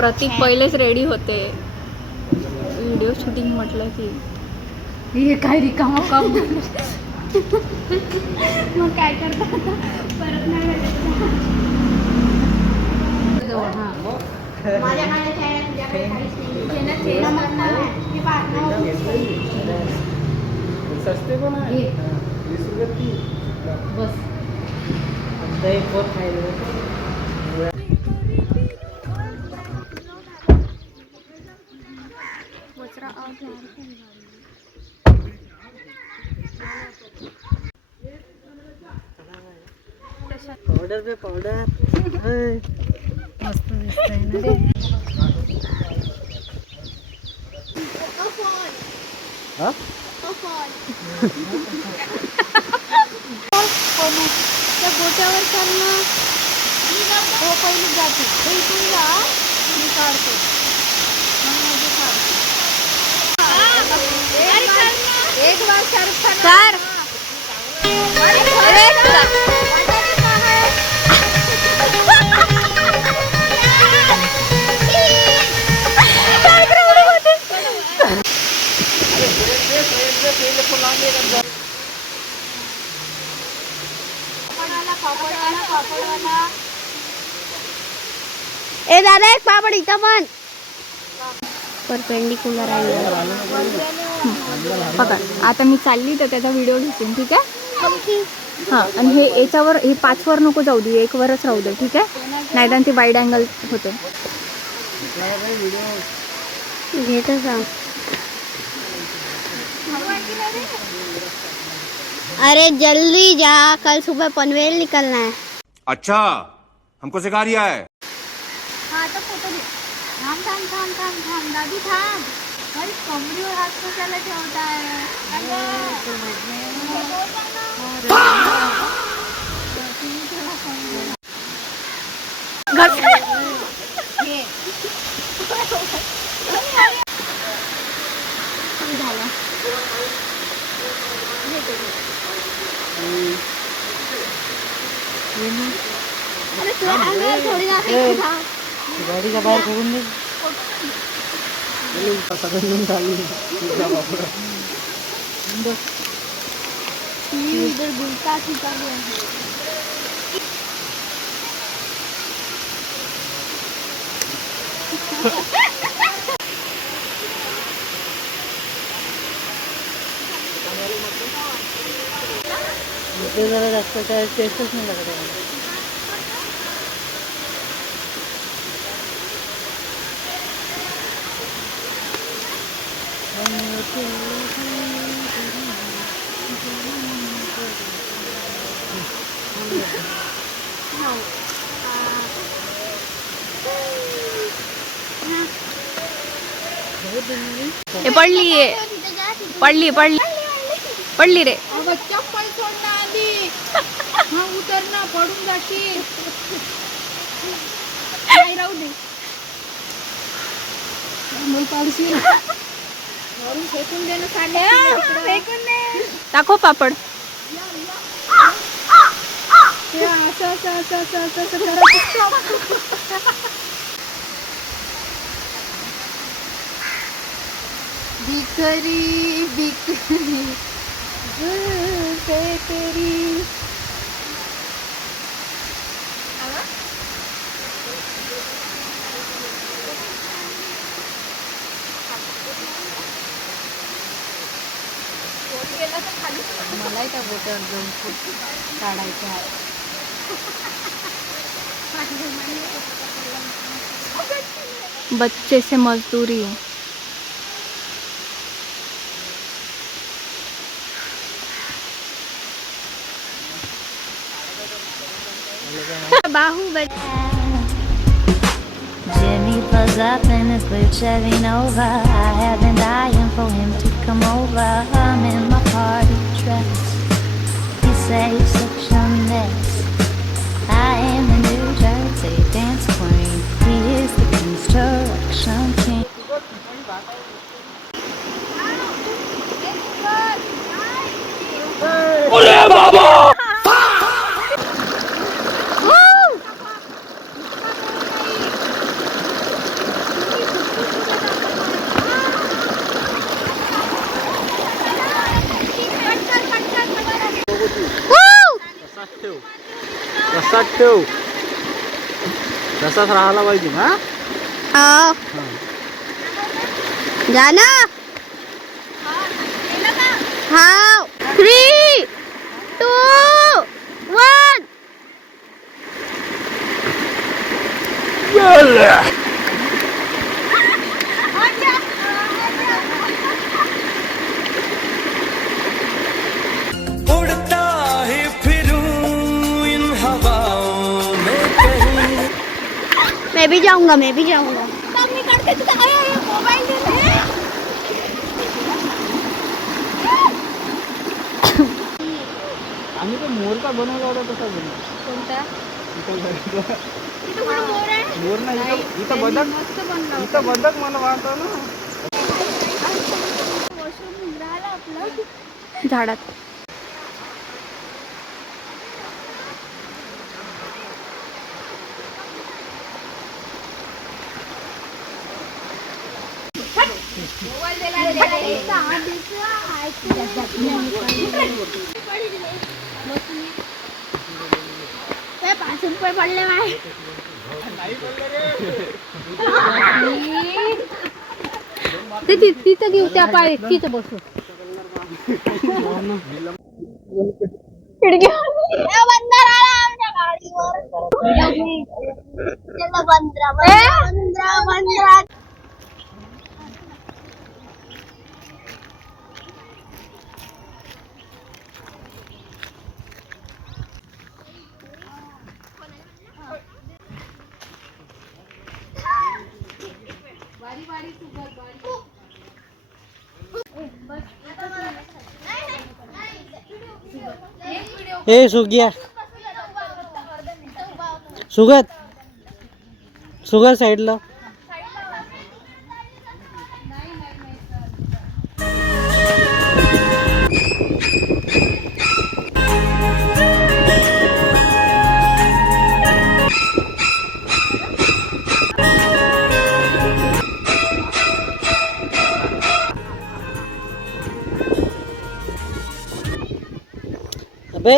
प्रतीक पहिलेच रेडी होते video shooting म्हटलं की हे काय रिकामा काम मग काय करता परत नाही सस्ते पण आहे 20 रुपये बस पावडर पे पावडर मस्त दिसतंय ना रे हा त्या गोट्यावर चालणं हो पहिली जाते हे इथून जा मी काढतो एक बार शाहरुख खान ए दादा एक पापड इथं पण परपेंडिक्युलर आहे पकड आता मी चालली तर त्याचा व्हिडिओ घेते ठीक आहे हां आणि हे याच्यावर हे 5 वर नको जाऊ दे 1 वरच राहू दे ठीक आहे नाहीतर ती वाईड अँगल होते घेत सांग अरे जल्दी जा कल सुबह पनवेल निकलना है अच्छा हमको सिखा रिया है हाँ तो फोटो घे थांब दादी थांब अरे कमरीवर हात कशाला ठेवताय अरे तू अंदर थोड़ी ना गाडीच्या बाहेर करून दे इधर गुलता खींचा गया है ते जरा जास्त काय टेस्टच नाही लागत पडली रे चप्पल सोडणं आधी हा उतर ना पडून जाशील नाही राहू दे मग पाडशील वरून फेकून दे ना साडे फेकून दे दाखव पापड असं करायचं बिकरी बिकरी तेरी मला त्या बोटावर जाऊन फोटो काढायचे आहे बच्चे से मजदूरी Baahubali Jimmy pulls up in his blue Chevy Nova. I have been dying for him to come over. I'm in my party dress. He says such a mess. I am the New Jersey dance queen. He is the construction king. लक्षात ठेव, तसाच राहायला पाहिजे ना. हाँ जाना हाँ 3, 2, 1 उड़ता ही फिरूं इन हवाओं में कहीं. मैं भी जाऊंगा मोबाइल दे दे. आम्ही तो मोरचा बनवला होता तसा बनवला. कोणता मोर नाही, इथं बदक, इथं बदक मला वाटतं ना. झाडात. ₹5 पडले माय. तिथं घेऊ त्या पाय तिथं बसू. बंदर आला आमच्या गाडीवर. बंदरा ए सुगिया, सुगत साईडला. अबे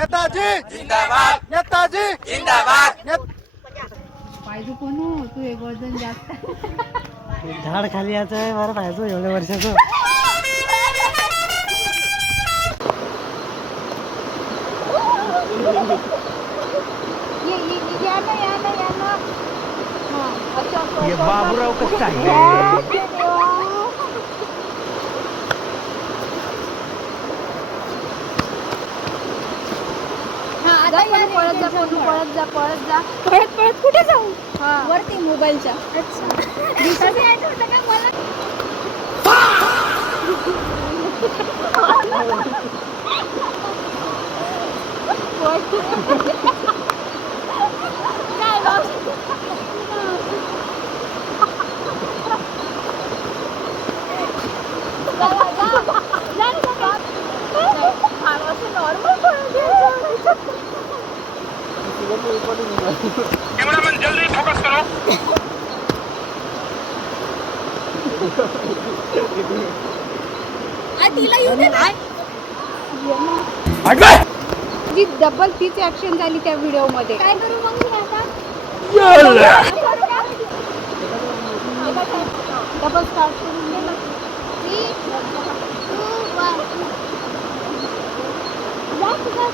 नेताजी जिंदाबाद, नेताजी जिंदाबाद. पाहिजे कोण तू एक वजन जास्त. झाड खाली यायचं आहे बरं पाहिजे एवढ्या वर्षाचं. ये बाबूराव कसं आहे. पळत पळत कुठे जाऊ. वरती मोबाईलच्या. कैमरामैन जल्दी फोकस करो. जी डबल तीच ऍक्शन झाली त्या व्हिडिओ मध्ये. काय करू मग मी आता. डबल स्टार्ट करून दे ना. 3, 2, 1 जा.